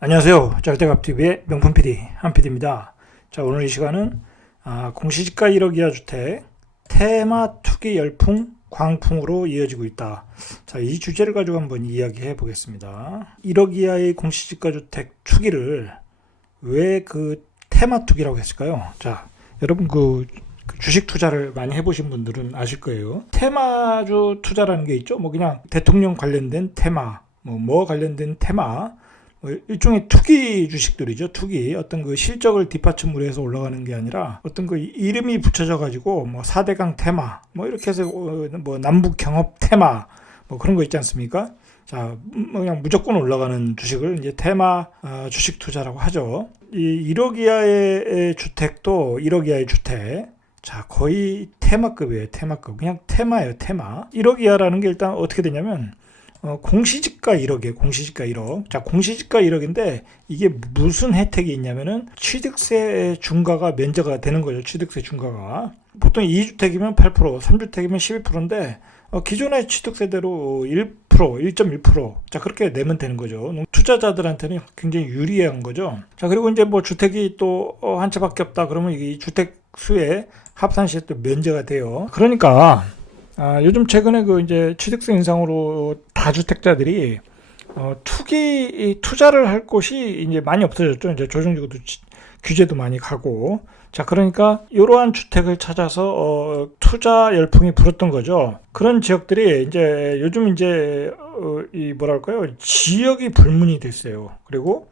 안녕하세요. 절대값TV의 명품 PD 한PD입니다. 자, 오늘 이 시간은 공시지가 1억 이하 주택 테마 투기 열풍 광풍으로 이어지고 있다. 자, 이 주제를 가지고 한번 이야기해 보겠습니다. 1억 이하의 공시지가 주택 투기를 왜 그 테마 투기라고 했을까요? 자, 여러분 그 주식 투자를 많이 해보신 분들은 아실 거예요. 테마주 투자라는 게 있죠. 뭐 그냥 대통령 관련된 테마, 뭐 관련된 테마, 일종의 투기 주식들이죠. 투기. 어떤 그 실적을 뒷받침으로 해서 올라가는 게 아니라 어떤 그 이름이 붙여져 가지고 뭐 4대강 테마, 뭐 이렇게 해서 뭐 남북 경협 테마, 뭐 그런 거 있지 않습니까? 자, 그냥 무조건 올라가는 주식을 이제 테마 주식 투자라고 하죠. 이 1억 이하의 주택도 1억 이하의 주택. 자, 거의 테마급이에요. 테마급. 그냥 테마예요. 테마. 1억 이하라는 게 일단 어떻게 되냐면 공시지가 1억이에요. 공시지가 1억. 자, 공시지가 1억인데 이게 무슨 혜택이 있냐면은 취득세 중과가 면제가 되는 거죠. 취득세 중과가. 보통 2주택이면 8%, 3주택이면 12%인데 기존의 취득세대로 1%, 1.1%. 자, 그렇게 내면 되는 거죠. 투자자들한테는 굉장히 유리한 거죠. 자, 그리고 이제 뭐 주택이 또 한 채밖에 없다. 그러면 이 주택 수에 합산시에 또 면제가 돼요. 그러니까 요즘 최근에 그 이제 취득세 인상으로 다주택자들이 투자를 할 곳이 이제 많이 없어졌죠. 이제 조정지구도 규제도 많이 가고. 자, 그러니까 이러한 주택을 찾아서 투자 열풍이 불었던 거죠. 그런 지역들이 이제 요즘 이제 이 뭐랄까요, 지역이 불문이 됐어요. 그리고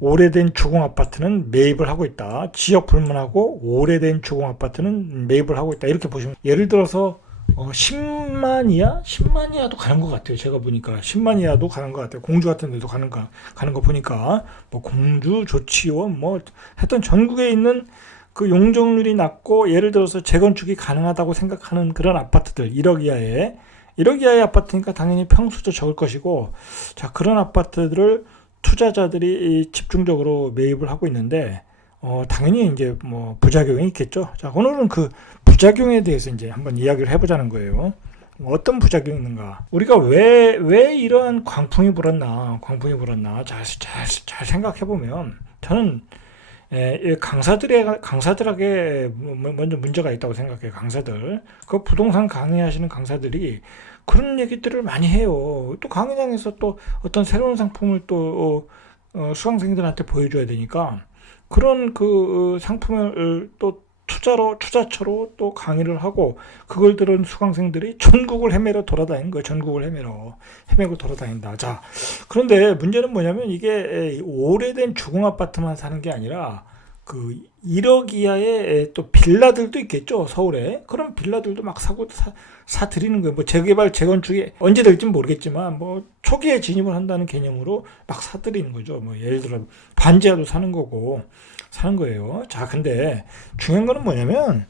오래된 주공 아파트는 매입을 하고 있다. 지역 불문하고 오래된 주공 아파트는 매입을 하고 있다. 이렇게 보시면, 예를 들어서 10만 이하? 10만 이하도 가는 것 같아요. 제가 보니까 10만 이하도 가는 것 같아요. 공주 같은 데도 가는 거 보니까 뭐 공주, 조치원, 뭐 하여튼 전국에 있는 그 용적률이 낮고 예를 들어서 재건축이 가능하다고 생각하는 그런 아파트들, 1억 이하의 아파트니까 당연히 평수도 적을 것이고, 자, 그런 아파트들을 투자자들이 집중적으로 매입을 하고 있는데 당연히 이제 뭐 부작용이 있겠죠. 자, 오늘은 그 부작용에 대해서 이제 한번 이야기를 해보자는 거예요. 어떤 부작용이 있는가? 우리가 왜 이런 광풍이 불었나? 잘 생각해보면 저는 강사들에게 먼저 문제가 있다고 생각해요. 강사들. 그 부동산 강의하시는 강사들이 그런 얘기들을 많이 해요. 또 강의장에서 또 어떤 새로운 상품을 또 수강생들한테 보여줘야 되니까 그런 그 상품을 또 투자처로 또 강의를 하고 그걸 들은 수강생들이 전국을 헤매러 돌아다니는 거예요. 전국을 헤매고 돌아다닌다. 자, 그런데 문제는 뭐냐면 이게 오래된 주공 아파트만 사는 게 아니라 그 1억 이하의 또 빌라들도 있겠죠. 서울에. 그런 빌라들도 막 사들이는 거예요. 뭐 재개발, 재건축이 언제 될지 모르겠지만 뭐 초기에 진입을 한다는 개념으로 막 사들이는 거죠. 뭐 예를 들어 반지하도 사는 거예요. 자, 근데 중요한 거는 뭐냐면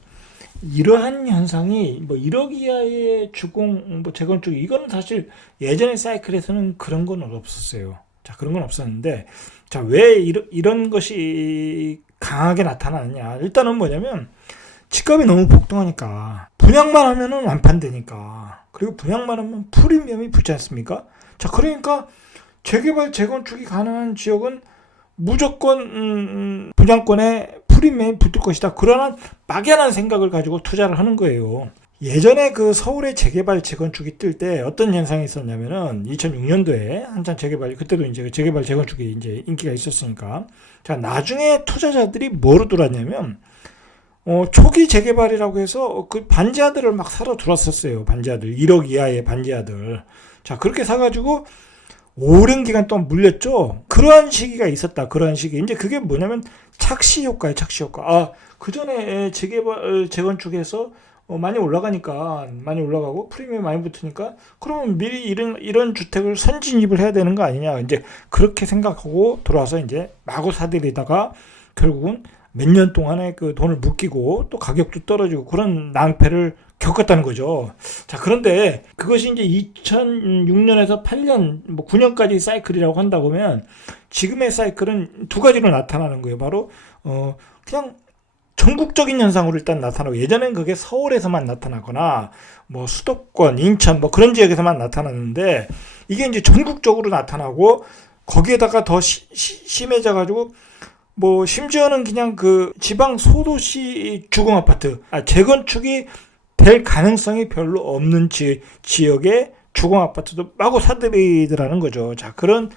이러한 현상이 뭐 1억 이하의 주공 뭐 재건축, 이거는 사실 예전의 사이클에서는 그런 건 없었어요. 자, 그런 건 없었는데, 자, 왜 이런 것이 강하게 나타나느냐? 일단은 뭐냐면 집값이 너무 폭등하니까 분양만 하면은 완판되니까, 그리고 분양만 하면 프리미엄이 붙지 않습니까? 자, 그러니까 재개발, 재건축이 가능한 지역은 무조건 분양권에 프리미엄이 붙을 것이다. 그러한 막연한 생각을 가지고 투자를 하는 거예요. 예전에 그 서울의 재개발, 재건축이 뜰 때 어떤 현상이 있었냐면은 2006년도에 한참 그때도 이제 재개발, 재건축이 이제 인기가 있었으니까. 자, 나중에 투자자들이 뭐로 들어왔냐면 초기 재개발이라고 해서 그 반지하들을 막 사러 들어왔었어요. 반지하들. 1억 이하의 반지하들. 자, 그렇게 사가지고 오랜 기간 동안 물렸죠. 그러한 시기가 있었다. 그러한 시기. 이제 그게 뭐냐면 착시 효과예요. 착시 효과. 그 전에 재개발, 재건축에서 많이 올라가고 프리미엄 많이 붙으니까 그러면 미리 이런 주택을 선진입을 해야 되는 거 아니냐. 이제 그렇게 생각하고 들어와서 이제 마구 사들이다가 결국은 몇 년 동안에 그 돈을 묶이고 또 가격도 떨어지고 그런 낭패를 겪었다는 거죠. 자, 그런데 그것이 이제 2006년에서 8년, 뭐 9년까지 사이클이라고 한다 보면 지금의 사이클은 두 가지로 나타나는 거예요. 바로 그냥 전국적인 현상으로 일단 나타나고, 예전엔 그게 서울에서만 나타나거나 뭐 수도권, 인천 뭐 그런 지역에서만 나타났는데 이게 이제 전국적으로 나타나고 거기에다가 더 심해져가지고 뭐 심지어는 그냥 그 지방 소도시 주공 아파트, 재건축이 될 가능성이 별로 없는 지역의 주공 아파트도 마구 사들이더라는 거죠. 자, 그런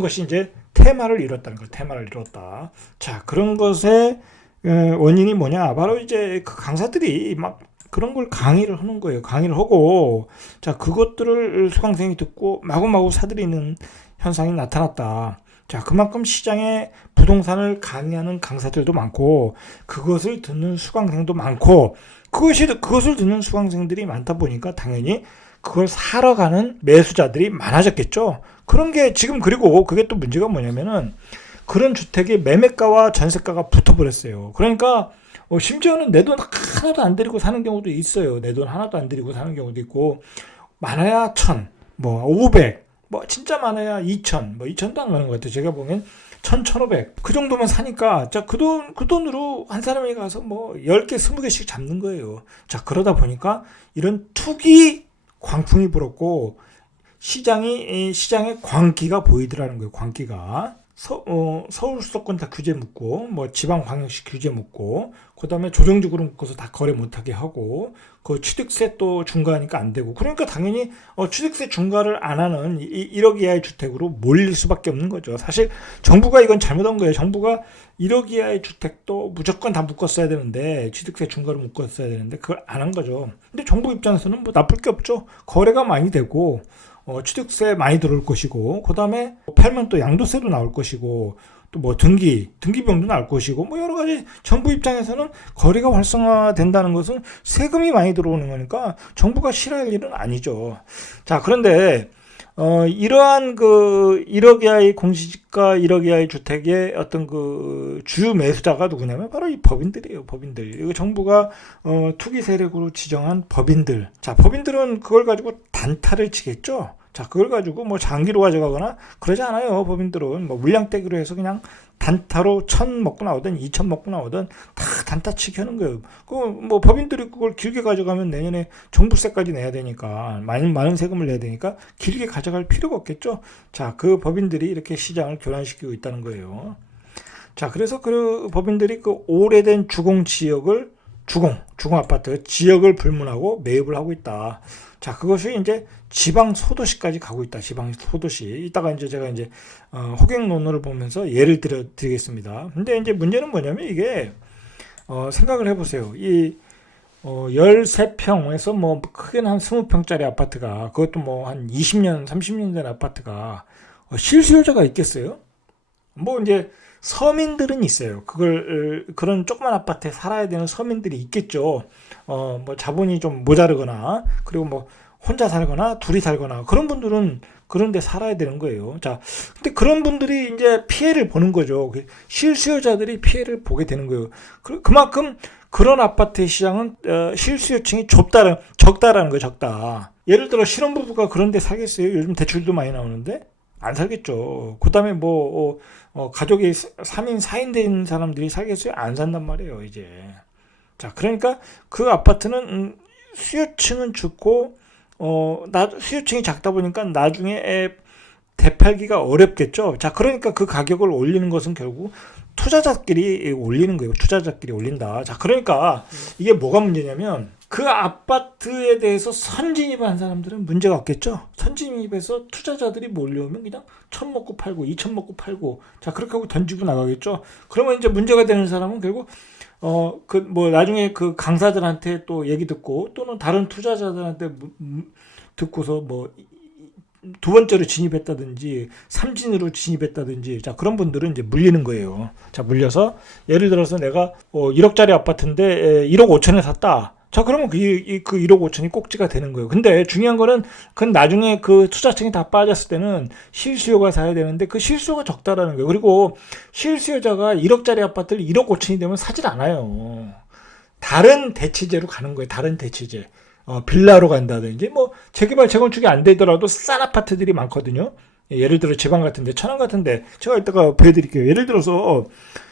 것이 이제 테마를 이뤘다는 거, 테마를 이뤘다. 자, 그런 것의 원인이 뭐냐? 바로 이제 그 강사들이 막 그런 걸 강의를 하는 거예요. 강의를 하고, 자, 그것들을 수강생이 듣고 마구마구 사들이는 현상이 나타났다. 자, 그만큼 시장에 부동산을 강의하는 강사들도 많고, 그것을 듣는 수강생도 많고, 그것을 듣는 수강생들이 많다 보니까 당연히 그걸 사러 가는 매수자들이 많아졌겠죠. 그런 게 지금, 그리고 그게 또 문제가 뭐냐면은 그런 주택의 매매가와 전세가가 붙어버렸어요. 그러니까 심지어는 내 돈 하나도 안 들이고 사는 경우도 있어요. 내 돈 하나도 안 들이고 사는 경우도 있고, 많아야 1000, 뭐 500, 뭐 진짜 많아야 2000, 뭐 2000도 안 가는 것 같아요. 제가 보면 1000, 1500, 그 정도면 사니까, 자, 그 돈으로 한 사람이 가서 뭐 10개, 20개씩 잡는 거예요. 자, 그러다 보니까 이런 투기 광풍이 불었고, 시장에 광기가 보이더라는 거예요. 광기가. 서울 수도권 다 규제 묶고, 뭐 지방광역시 규제 묶고, 그 다음에 조정적으로 묶어서 다 거래 못하게 하고, 그 취득세 또 중과하니까 안 되고, 그러니까 당연히 취득세 중과를 안 하는 1억 이하의 주택으로 몰릴 수밖에 없는 거죠. 사실 정부가 이건 잘못한 거예요. 정부가 1억 이하의 주택도 무조건 다 묶었어야 되는데, 취득세 중과를 묶었어야 되는데 그걸 안 한 거죠. 근데 정부 입장에서는 뭐 나쁠 게 없죠. 거래가 많이 되고, 취득세 많이 들어올 것이고, 그 다음에 팔면 또 양도세도 나올 것이고, 또 뭐 등기비용도 나올 것이고, 뭐 여러 가지 정부 입장에서는 거래가 활성화된다는 것은 세금이 많이 들어오는 거니까 정부가 싫어할 일은 아니죠. 자, 그런데 이러한 그 1억 이하의 공시지가 1억 이하의 주택의 어떤 그 주요 매수자가 누구냐면 바로 이 법인들이에요. 법인들. 이거 정부가 투기 세력으로 지정한 법인들. 자, 법인들은 그걸 가지고 단타를 치겠죠. 자, 그걸 가지고 뭐 장기로 가져가거나 그러지 않아요. 법인들은 뭐 물량떼기로 해서 그냥 단타로 1000 먹고 나오든 2000 먹고 나오든 다 단타치기 하는 거예요. 그 뭐 법인들이 그걸 길게 가져가면 내년에 종부세까지 내야 되니까, 많은 세금을 내야 되니까 길게 가져갈 필요가 없겠죠. 자, 그 법인들이 이렇게 시장을 교란시키고 있다는 거예요. 자, 그래서 그 법인들이 그 오래된 주공 지역을 주공 아파트 지역을 불문하고 매입을 하고 있다. 자, 그것이 이제 지방 소도시까지 가고 있다. 지방 소도시. 이따가 이제 제가 이제 호갱 논어를 보면서 예를 드리겠습니다. 근데 이제 문제는 뭐냐면 이게 생각을 해보세요. 이 13평에서 뭐 크게는 한 20평짜리 아파트가, 그것도 뭐 한 20년, 30년 된 아파트가 실수요자가 있겠어요? 뭐 이제 서민들은 있어요. 그런 조그만 아파트에 살아야 되는 서민들이 있겠죠. 뭐 자본이 좀 모자르거나, 그리고 뭐 혼자 살거나 둘이 살거나, 그런 분들은 그런 데 살아야 되는 거예요. 자, 근데 그런 분들이 이제 피해를 보는 거죠. 실수요자들이 피해를 보게 되는 거예요. 그만큼 그런 아파트의 시장은 실수요층이 적다라는 거예요. 적다. 예를 들어 신혼부부가 그런 데 살겠어요? 요즘 대출도 많이 나오는데 안 살겠죠. 그 다음에 뭐 가족이 3인 4인 된 사람들이 살겠어요? 안 산단 말이에요, 이제. 자, 그러니까 그 아파트는 수요층은 죽고 수요층이 작다 보니까 나중에 되팔기가 어렵겠죠. 자, 그러니까 그 가격을 올리는 것은 결국 투자자끼리 올리는 거예요. 투자자끼리 올린다. 자, 그러니까 이게 뭐가 문제냐면, 그 아파트에 대해서 선진입한 사람들은 문제가 없겠죠. 선진입해서 투자자들이 몰려오면 그냥 1000 먹고 팔고 2000 먹고 팔고, 자, 그렇게 하고 던지고 나가겠죠. 그러면 이제 문제가 되는 사람은 결국 나중에 그 강사들한테 또 얘기 듣고, 또는 다른 투자자들한테 듣고서 뭐 두 번째로 진입했다든지 삼진으로 진입했다든지, 자, 그런 분들은 이제 물리는 거예요. 자, 물려서 예를 들어서 내가 1억짜리 아파트인데 1억 5천에 샀다. 자, 그러면 그 1억 5천이 꼭지가 되는 거예요. 근데 중요한 거는 그건 나중에 그 투자층이 다 빠졌을 때는 실수요가 사야 되는데 그 실수요가 적다라는 거예요. 그리고 실수요자가 1억짜리 아파트를 1억 5천이 되면 사질 않아요. 다른 대치제로 가는 거예요. 다른 대치제. 빌라로 간다든지, 뭐 재개발 재건축이 안 되더라도 싼 아파트들이 많거든요. 예를 들어 지방 같은데, 천안 같은데, 제가 이따가 보여드릴게요. 예를 들어서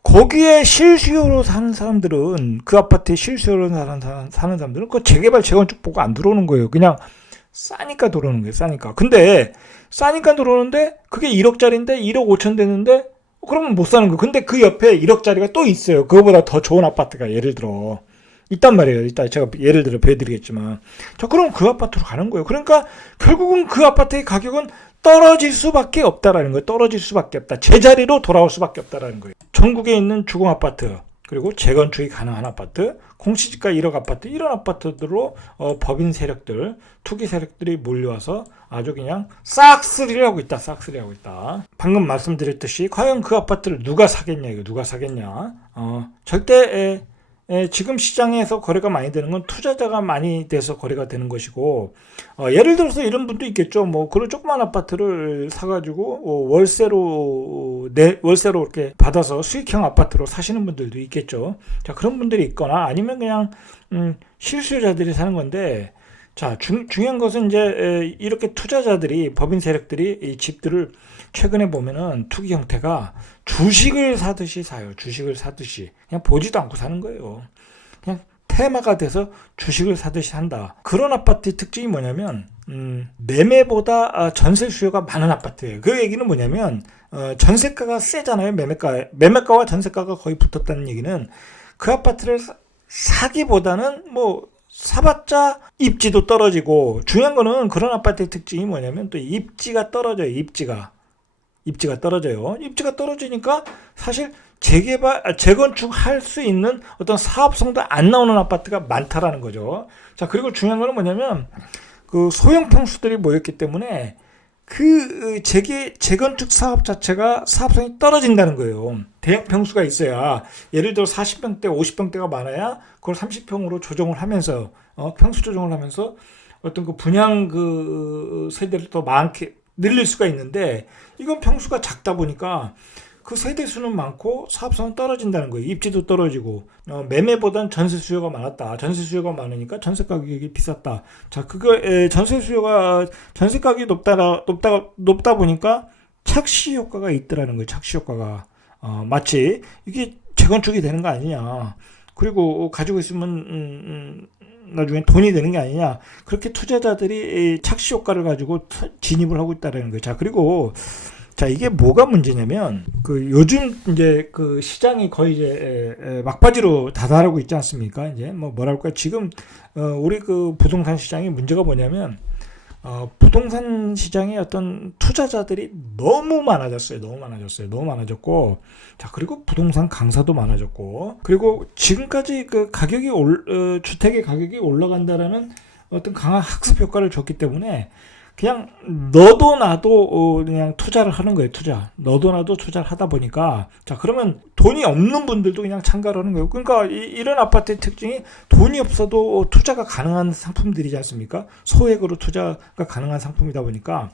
거기에 실수요로 사는 사람들은, 그 아파트에 실수요로 사는 사람들은 그 재개발 재건축 보고 안 들어오는 거예요. 그냥 싸니까 들어오는 거예요. 싸니까. 근데 싸니까 들어오는데 그게 1억짜리인데 1억 5천 되는데 그러면 못 사는 거예요. 근데 그 옆에 1억짜리가 또 있어요. 그거보다 더 좋은 아파트가 예를 들어 있단 말이에요. 이따 제가 예를 들어 보여드리겠지만. 자, 그럼 그 아파트로 가는 거예요. 그러니까 결국은 그 아파트의 가격은 떨어질 수밖에 없다라는 거예요. 떨어질 수밖에 없다. 제자리로 돌아올 수밖에 없다라는 거예요. 전국에 있는 주공 아파트, 그리고 재건축이 가능한 아파트, 공시지가 1억 아파트, 이런 아파트들로 법인 세력들, 투기 세력들이 몰려와서 아주 그냥 싹쓸이를 하고 있다. 싹쓸이 하고 있다. 방금 말씀드렸듯이 과연 그 아파트를 누가 사겠냐, 이거 누가 사겠냐. 절대 지금 시장에서 거래가 많이 되는 건 투자자가 많이 돼서 거래가 되는 것이고, 예를 들어서 이런 분도 있겠죠. 뭐 그런 조그만 아파트를 사가지고 월세로 이렇게 받아서 수익형 아파트로 사시는 분들도 있겠죠. 자, 그런 분들이 있거나 아니면 그냥 실수요자들이 사는 건데, 자, 중요한 것은 이제 이렇게 투자자들이, 법인 세력들이 이 집들을 최근에 보면은 투기 형태가 주식을 사듯이 사요. 주식을 사듯이. 그냥 보지도 않고 사는 거예요. 그냥 테마가 돼서 주식을 사듯이 산다. 그런 아파트의 특징이 뭐냐면, 매매보다 전세 수요가 많은 아파트예요. 그 얘기는 뭐냐면, 전세가가 세잖아요. 매매가와 전세가가 거의 붙었다는 얘기는 그 아파트를 사기보다는 뭐, 사봤자 입지도 떨어지고, 중요한 거는 그런 아파트의 특징이 뭐냐면 또 입지가 떨어져요. 입지가 떨어져요. 입지가 떨어지니까 사실 재건축할 수 있는 어떤 사업성도 안 나오는 아파트가 많다라는 거죠. 자, 그리고 중요한 거는 뭐냐면 그 소형 평수들이 모였기 때문에 그 재건축 사업 자체가 사업성이 떨어진다는 거예요. 대형 평수가 있어야, 예를 들어 40평대, 50평대가 많아야 그걸 30평으로 조정을 하면서 평수 조정을 하면서 어떤 그 분양 그 세대를 더 많게 늘릴 수가 있는데, 이건 평수가 작다 보니까 그 세대 수는 많고 사업성은 떨어진다는 거예요. 입지도 떨어지고, 매매보단 전세 수요가 많았다. 전세 수요가 많으니까 전세 가격이 비쌌다. 자, 전세 가격이 높다 보니까 착시 효과가 있더라는 거예요. 착시 효과가. 마치 이게 재건축이 되는 거 아니냐. 그리고 가지고 있으면 나중에 돈이 되는 게 아니냐. 그렇게 투자자들이 착시 효과를 가지고 진입을 하고 있다는 거예요. 자, 그리고 자, 이게 뭐가 문제냐면 그 요즘 이제 그 시장이 거의 이제 막바지로 다다르고 있지 않습니까? 이제 뭐랄까 지금 우리 그 부동산 시장의 문제가 뭐냐면 부동산 시장에 어떤 투자자들이 너무 많아졌어요. 너무 많아졌고, 자, 그리고 부동산 강사도 많아졌고, 그리고 지금까지 그 주택의 가격이 올라간다라는 어떤 강한 학습 효과를 줬기 때문에 그냥 너도 나도 그냥 투자를 하는 거예요. 너도 나도 투자를 하다 보니까, 자, 그러면 돈이 없는 분들도 그냥 참가를 하는 거예요. 그러니까 이런 아파트의 특징이 돈이 없어도 투자가 가능한 상품들이지 않습니까? 소액으로 투자가 가능한 상품이다 보니까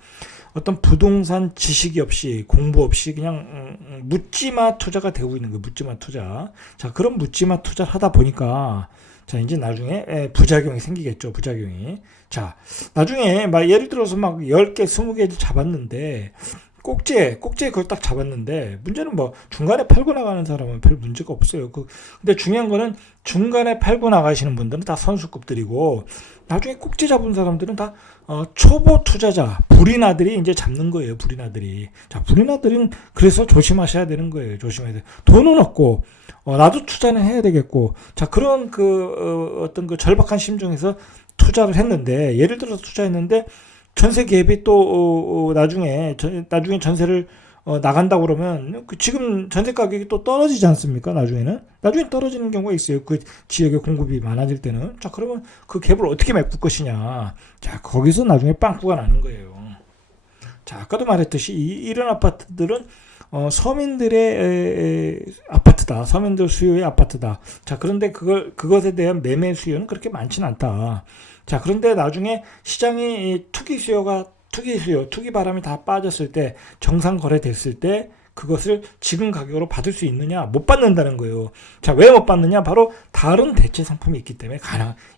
어떤 부동산 지식이 없이, 공부 없이 그냥 묻지마 투자가 되고 있는 거예요. 묻지마 투자. 자, 그런 묻지마 투자를 하다 보니까, 자, 이제 나중에 부작용이 생기겠죠. 부작용이. 자, 나중에 막 예를 들어서 막 10개, 20개를 잡았는데, 꼭지에 그걸 딱 잡았는데, 문제는 뭐 중간에 팔고 나가는 사람은 별 문제가 없어요. 근데 중요한 거는 중간에 팔고 나가시는 분들은 다 선수급들이고, 나중에 꼭지 잡은 사람들은 다 초보 투자자, 불인아들이 이제 잡는 거예요. 불인아들이. 자, 불인아들은 그래서 조심하셔야 되는 거예요. 조심해야 돼. 돈은 없고, 나도 투자는 해야 되겠고, 자, 그런 어떤 그 절박한 심정에서 투자를 했는데, 예를 들어서 투자했는데 전세 갭이 또 나중에 전세를 나간다고 그러면 지금 전세 가격이 또 떨어지지 않습니까? 나중에 떨어지는 경우가 있어요. 그 지역의 공급이 많아질 때는. 자, 그러면 그 갭을 어떻게 메꿀 것이냐. 자, 거기서 나중에 빵꾸가 나는 거예요. 자, 아까도 말했듯이 이런 아파트들은 서민들의 아파트다. 서민들 수요의 아파트다. 자, 그런데 그것에 대한 매매 수요는 그렇게 많지는 않다. 자, 그런데 나중에 시장이 투기 바람이 다 빠졌을 때, 정상 거래됐을 때, 그것을 지금 가격으로 받을 수 있느냐? 못 받는다는 거예요. 자, 왜 못 받느냐? 바로 다른 대체 상품이 있기 때문에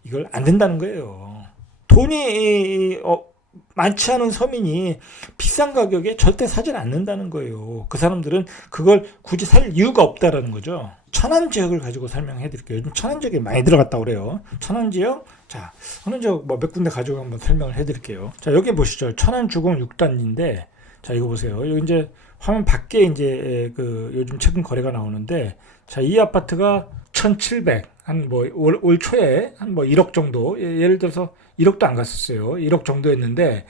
이걸 안 된다는 거예요. 돈이 많지 않은 서민이 비싼 가격에 절대 사질 않는다는 거예요. 그 사람들은 그걸 굳이 살 이유가 없다라는 거죠. 천안 지역을 가지고 설명해 드릴게요. 요즘 천안 지역에 많이 들어갔다고 그래요. 천안 지역, 자, 어느 지역 뭐 몇 군데 가지고 한번 설명을 해 드릴게요. 자, 여기 보시죠. 천안 주공 6단지인데, 자, 이거 보세요. 여기 이제 화면 밖에 이제 그 요즘 최근 거래가 나오는데, 자, 이 아파트가 1,700, 한 뭐 올 초에 한 뭐 1억 정도, 예를 들어서 1억도 안 갔었어요. 1억 정도였는데,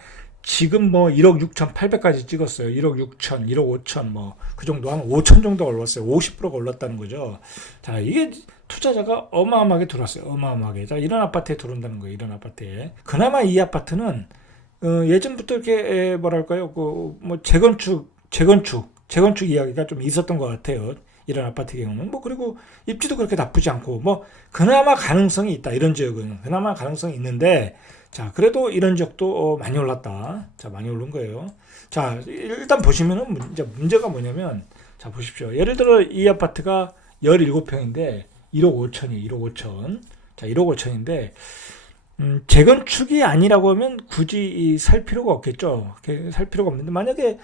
지금 뭐 1억 6,800까지 찍었어요. 1억 6천, 1억 5천 뭐 그 정도 한 5천 정도 올랐어요. 50%가 올랐다는 거죠. 자, 이게 투자자가 어마어마하게 들어왔어요. 어마어마하게. 자, 이런 아파트에 들어온다는 거예요. 이런 아파트에. 그나마 이 아파트는 예전부터 이렇게 뭐랄까요? 그 뭐 재건축 이야기가 좀 있었던 것 같아요. 이런 아파트 경우는 뭐 그리고 입지도 그렇게 나쁘지 않고 뭐 그나마 가능성이 있다. 이런 지역은 그나마 가능성이 있는데 자 그래도 이런 지역도 많이 올랐다. 자 많이 오른 거예요. 자 일단 보시면은 문제가 뭐냐면 자 보십시오. 예를 들어 이 아파트가 17평인데 1억 5천이에요. 1억 5천. 자 1억 5천인데 재건축이 아니라고 하면 굳이 살 필요가 없겠죠. 살 필요가 없는데 만약에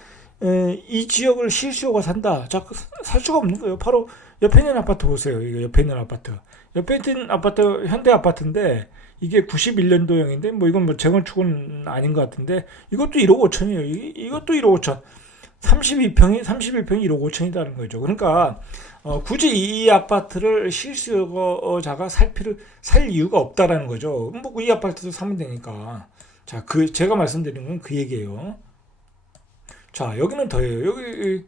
이 지역을 실수요가 산다. 자, 살 수가 없는 거예요. 바로 옆에 있는 아파트 보세요. 이거 옆에 있는 아파트. 옆에 있는 아파트 현대 아파트인데 이게 91년도형인데 뭐 이건 뭐 재건축은 아닌 것 같은데 이것도 1억 5천이에요. 이것도 1억 5천. 31평이 1억 5천이라는 거죠. 그러니까 굳이 이 아파트를 실수요자가 살 이유가 없다라는 거죠. 뭐 이 아파트도 사면 되니까. 자, 제가 말씀드리는 건 그 얘기예요. 자, 여기는 더해요. 여기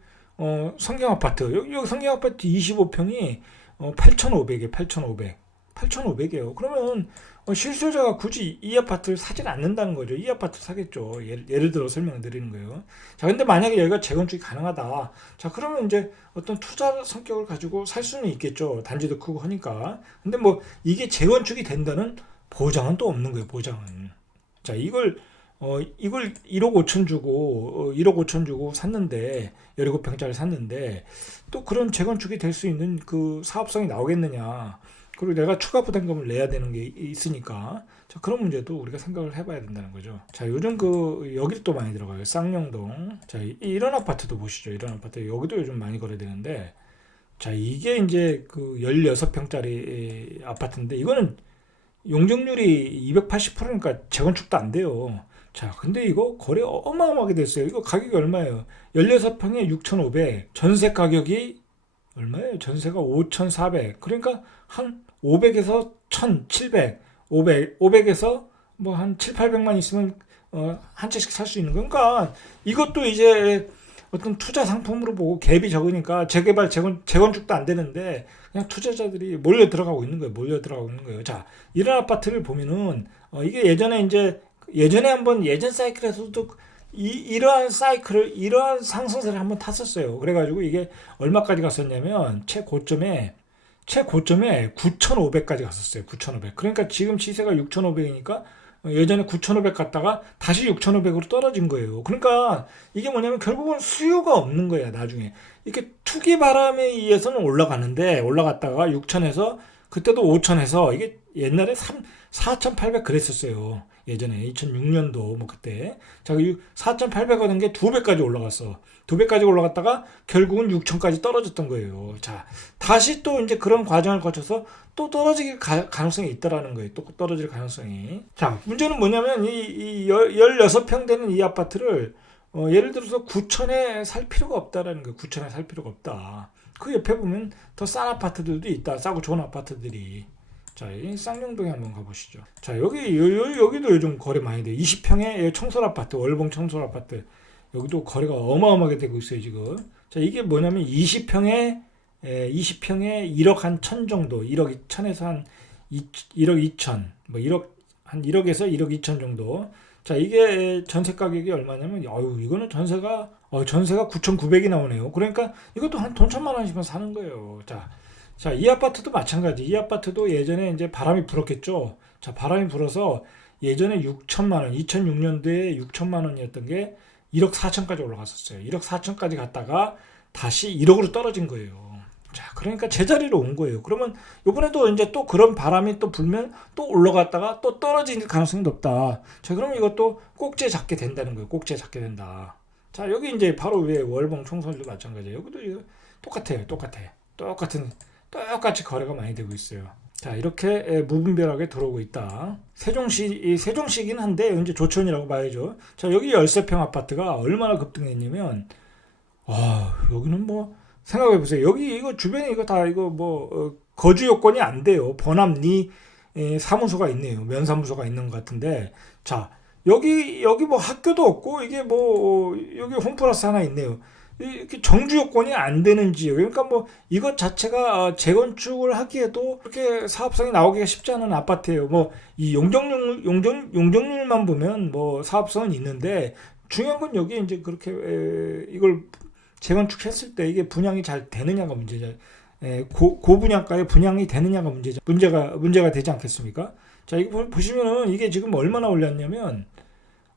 성경 아파트. 여기 성경 아파트 25평이 8,500이에요. 8,500. 8,500이에요. 그러면 실수요자가 굳이 이 아파트를 사진 않는다는 거죠. 이 아파트 사겠죠. 예를 들어 설명드리는 거예요. 자, 근데 만약에 여기가 재건축이 가능하다. 자, 그러면 이제 어떤 투자 성격을 가지고 살 수는 있겠죠. 단지도 크고 하니까. 근데 뭐 이게 재건축이 된다는 보장은 또 없는 거예요. 보장은. 자, 이걸 1억 5천 주고 1억 5천 주고 샀는데 17평짜리 샀는데 또 그런 재건축이 될 수 있는 그 사업성이 나오겠느냐. 그리고 내가 추가 부담금을 내야 되는 게 있으니까 자 그런 문제도 우리가 생각을 해봐야 된다는 거죠. 자 요즘 여기 또 많이 들어가요. 쌍용동. 자 이런 아파트도 보시죠. 이런 아파트 여기도 요즘 많이 거래되는데 자 이게 이제 그 16평짜리 아파트인데 이거는 용적률이 280%니까 재건축도 안 돼요. 자, 근데 이거 거래 어마어마하게 됐어요. 이거 가격이 얼마예요? 16평에 6,500. 전세 가격이 얼마예요? 전세가 5,400. 그러니까 한 500에서 1,700. 500에서 뭐 한 7, 800만 있으면 한 채씩 살 수 있는 거니까 이것도 이제 어떤 투자 상품으로 보고 갭이 적으니까 재개발 재건축도 안 되는데 그냥 투자자들이 몰려 들어가고 있는 거예요. 몰려 들어가고 있는 거예요. 자, 이런 아파트를 보면은 이게 예전에 한번 예전 사이클에서도 이러한 상승세를 한번 탔었어요. 그래가지고 이게 얼마까지 갔었냐면 최고점에 9,500까지 갔었어요. 9,500. 그러니까 지금 시세가 6,500이니까 예전에 9,500 갔다가 다시 6,500으로 떨어진 거예요. 그러니까 이게 뭐냐면 결국은 수요가 없는 거야, 나중에. 이렇게 투기 바람에 의해서는 올라갔다가 6,000에서 그때도 5,000에서 이게 옛날에 4,800 그랬었어요. 예전에 2006년도 뭐 그때. 자, 4,800 하던 게 2배까지 올라갔어. 2배까지 올라갔다가 결국은 6,000까지 떨어졌던 거예요. 자, 다시 또 이제 그런 과정을 거쳐서 또 떨어질 가능성이 있다라는 거예요. 또 떨어질 가능성이. 자, 문제는 뭐냐면 이 16평 되는 이 아파트를 예를 들어서 9천에 살 필요가 없다라는 거예요. 9천에 살 필요가 없다. 그 옆에 보면 더 싼 아파트들도 있다. 싸고 좋은 아파트들이. 자, 이 쌍용동에 한번 가보시죠. 자, 여기도 요즘 거래 많이 돼요. 20평의 청솔 아파트, 월봉 청솔 아파트. 여기도 거래가 어마어마하게 되고 있어요, 지금. 자, 이게 뭐냐면 20평에 1억 한 천 정도, 1억 2천에서 한 1억 2천, 뭐 1한 1억에서 1억 2천 정도. 자, 이게 전세 가격이 얼마냐면, 이거는 전세가 9,900이 나오네요. 그러니까 이것도 한 돈 1,000만 원씩만 사는 거예요. 자, 이 아파트도 마찬가지. 이 아파트도 예전에 이제 바람이 불었겠죠. 자, 바람이 불어서 예전에 6천만 원, 2006년도에 6천만 원이었던 게 1억 4천까지 올라갔었어요. 1억 4천까지 갔다가 다시 1억으로 떨어진 거예요. 자, 그러니까 제자리로 온 거예요. 그러면 이번에도 이제 또 그런 바람이 또 불면 또 올라갔다가 또 떨어질 가능성이 높다. 자, 그러면 이것도 꼭지에 잡게 된다는 거예요. 꼭지에 잡게 된다. 자, 여기 이제 바로 위에 월봉 총선도 마찬가지예요. 여기도 이거 똑같아요. 똑같은 똑같이 거래가 많이 되고 있어요. 자, 이렇게 무분별하게 들어오고 있다. 세종시긴 한데 이제 조천이라고 봐야죠. 자, 여기 13평 아파트가 얼마나 급등했냐면, 여기는 뭐 생각해 보세요. 여기 이거 주변에 이거 다 이거 뭐 거주 요건이 안 돼요. 번합리 사무소가 있네요. 면사무소가 있는 것 같은데, 자, 여기 뭐 학교도 없고 이게 뭐 여기 홈플러스 하나 있네요. 이렇게 정주 요건이 안 되는 지역. 그러니까 뭐 이것 자체가 재건축을 하기에도 그렇게 사업성이 나오기가 쉽지 않은 아파트예요. 뭐 이 용적률만 보면 뭐 사업성은 있는데, 중요한 건 여기 이제 그렇게 이걸 재건축했을 때 이게 분양이 잘 되느냐가 문제죠. 고분양가에 분양이 되느냐가 문제가 되지 않겠습니까? 자, 이거 보시면은 이게 지금 얼마나 올랐냐면,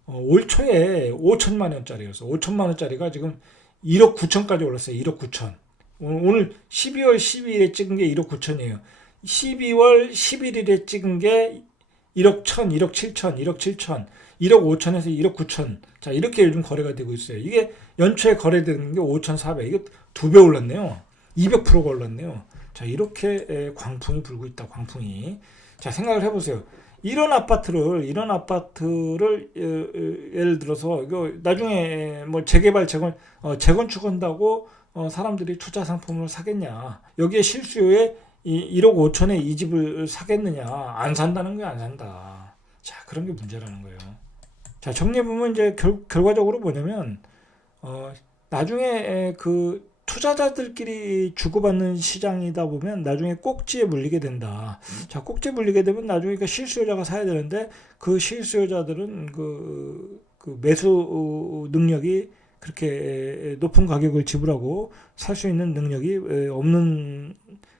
올 초에 5천만 원짜리였어. 5천만 원짜리가 지금 1억 9천까지 올랐어요. 1억 9천. 오늘 12월 12일에 찍은 게 1억 9천이에요. 12월 11일에 찍은 게 1억 1천, 1억 7천, 1억 7천, 1억 5천에서 1억 9천. 자, 이렇게 요즘 거래가 되고 있어요. 이게 연초에 거래되는 게 5,400. 이게 2배 올랐네요. 200%가 올랐네요. 자, 이렇게 광풍이 불고 있다. 광풍이. 자, 생각을 해보세요. 이런 아파트를 예를 들어서 이거 나중에 뭐 재건축한다고 사람들이 투자 상품을 사겠냐? 여기에 실수요에 1억 5천에 이 집을 사겠느냐? 안 산다는 거야, 안 산다. 자, 그런 게 문제라는 거예요. 자, 정리해 보면 이제 결과적으로 뭐냐면, 나중에 그 투자자들끼리 주고받는 시장이다 보면 나중에 꼭지에 물리게 된다. 자, 꼭지에 물리게 되면 나중에 그 실수요자가 사야 되는데, 그 실수요자들은 그 매수 능력이 그렇게 높은 가격을 지불하고 살 수 있는 능력이 없는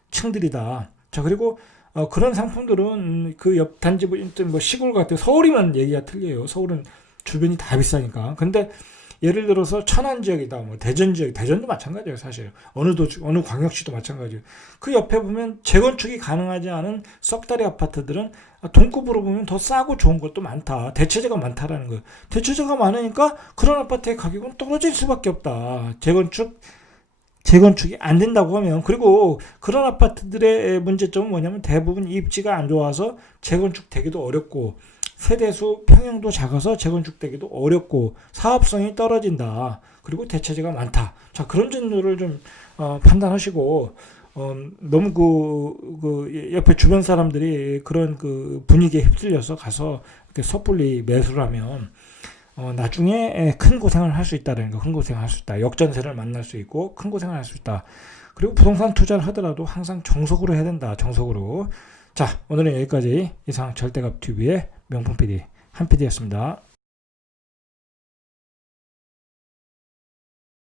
층들이다. 자, 그리고 그런 상품들은 그 옆 단지 뭐 시골 같아요. 서울이면 얘기가 틀려요. 서울은 주변이 다 비싸니까. 근데 예를 들어서 천안 지역이다, 뭐 대전 지역, 대전도 마찬가지예요, 사실. 어느 광역시도 마찬가지예요. 그 옆에 보면 재건축이 가능하지 않은 썩다리 아파트들은 동급으로 보면 더 싸고 좋은 것도 많다. 대체재가 많다라는 거예요. 대체재가 많으니까 그런 아파트의 가격은 떨어질 수밖에 없다. 재건축이 안 된다고 하면. 그리고 그런 아파트들의 문제점은 뭐냐면 대부분 입지가 안 좋아서 재건축되기도 어렵고, 세대수 평형도 작아서 재건축되기도 어렵고, 사업성이 떨어진다. 그리고 대체재가 많다. 자, 그런 점들을 좀 판단하시고, 너무 그 옆에 주변 사람들이 그런 그 분위기에 휩쓸려서 가서 이렇게 섣불리 매수를 하면 나중에 큰 고생을 할 수 있다는 거. 큰 고생을 할 수 있다. 역전세를 만날 수 있고 큰 고생을 할 수 있다. 그리고 부동산 투자를 하더라도 항상 정석으로 해야 된다. 정석으로. 자, 오늘은 여기까지. 이상 절대값TV의 명품 PD 한 PD였습니다.